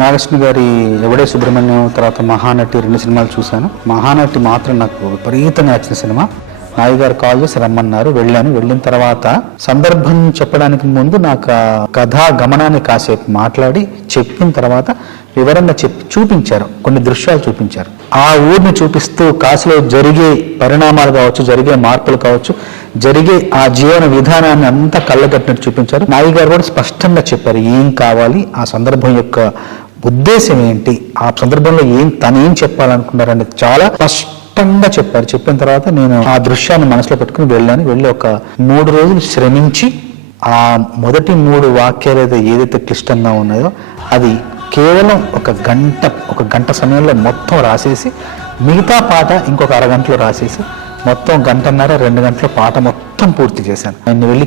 నాగేశ్వర గారి ఎవడే సుబ్రహ్మణ్యం తర్వాత మహానటి 2 సినిమాలు చూశాను. మహానటి మాత్రం నాకు విపరీతంగా నచ్చిన సినిమా. నాయి గారు కాల్ చేసి రమ్మన్నారు, వెళ్ళాను. వెళ్ళిన తర్వాత సందర్భం చెప్పడానికి ముందు నాకు కథా గమనాన్ని కాసేపు మాట్లాడి చెప్పిన తర్వాత వివరంగా చూపించారు, కొన్ని దృశ్యాలు చూపించారు. ఆ ఊరిని చూపిస్తూ కాశీలో జరిగే పరిణామాలు కావచ్చు, జరిగే మార్పులు కావచ్చు, జరిగే ఆ జీవన విధానాన్ని అంతా కళ్ళగట్టినట్టు చూపించారు. నాయి గారు కూడా స్పష్టంగా చెప్పారు ఏం కావాలి, ఆ సందర్భం యొక్క ఉద్దేశం ఏంటి, ఆ సందర్భంలో తను ఏం చెప్పాలనుకున్నారనేది చాలా స్పష్టంగా చెప్పారు. చెప్పిన తర్వాత నేను ఆ దృశ్యాన్ని మనసులో పెట్టుకుని వెళ్ళాను. వెళ్ళి ఒక 3 రోజులు శ్రమించి ఆ మొదటి 3 వాక్యాలు ఏదైతే క్లిష్టంగా ఉన్నాయో అది కేవలం ఒక గంట సమయంలో మొత్తం రాసేసి, మిగతా పాట ఇంకొక అరగంటలో రాసేసి మొత్తం 1.5 2 గంటల పాట మొత్తం పూర్తి చేశాను. ఆయన వెళ్ళి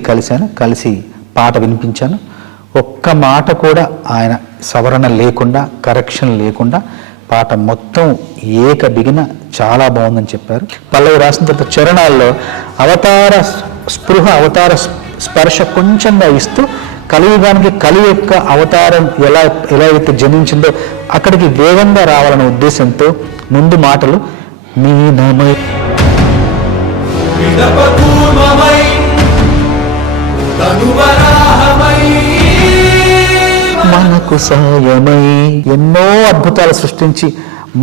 కలిసి పాట వినిపించాను. ఒక్క మాట కూడా ఆయన సవరణ లేకుండా, కరెక్షన్ లేకుండా పాట మొత్తం బిగిన చాలా బాగుందని చెప్పారు. పల్లవి రాసిన తర్వాత చరణాల్లో అవతార స్పృహ, అవతార స్పర్శ కొంచెంగా ఇస్తూ కలియుగానికి కలి యొక్క అవతారం ఎలా అయితే జనించిందో అక్కడికి వేగంగా రావాలనే ఉద్దేశంతో ముందు మాటలు మీనమై మనకు సాయమై ఎన్నో అద్భుతాలు సృష్టించి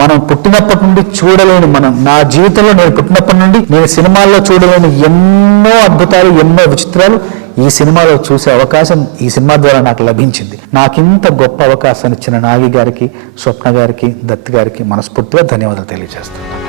మనం పుట్టినప్పటి నుండి చూడలేని, నా జీవితంలో నేను పుట్టినప్పటి నుండి నేను సినిమాల్లో చూడలేని ఎన్నో అద్భుతాలు, ఎన్నో విచిత్రాలు ఈ సినిమాలో చూసే అవకాశం ఈ సినిమా ద్వారా నాకు లభించింది. నాకింత గొప్ప అవకాశాన్ని ఇచ్చిన నాగి గారికి, స్వప్న గారికి, దత్ గారికి మనస్ఫూర్తిగా ధన్యవాదాలు తెలియజేస్తున్నాను.